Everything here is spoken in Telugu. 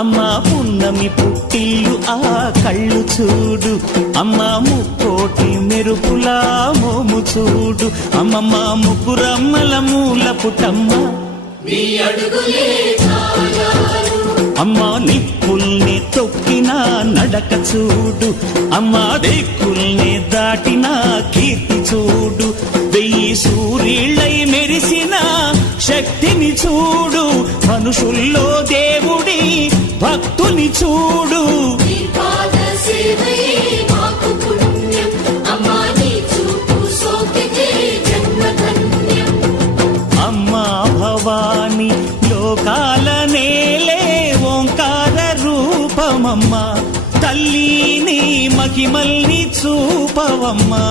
అమ్మా పున్నమి పుట్టిల్లు ఆ కళ్ళు చూడు, అమ్మా ముక్కోటి మెరుపులా మోము చూడు, అమ్మమ్మ ముగ్గురమ్మల మూల పుటమ్మ అమ్మా నిప్పుల్ని తొక్కిన నడక చూడు, అమ్మా దిక్కుల్ని దాటిన కీర్తి చూడు, 1000 సూర్యుళ్ళై మెరిసిన శక్తిని చూడు, మనుషుల్లో దేవుడి భక్తుని చూడు. అమ్మా భవాని లోకాల నేలే ఓంకార రూపమమ్మా, తల్లిని మహిమల్ని చూపవమ్మా.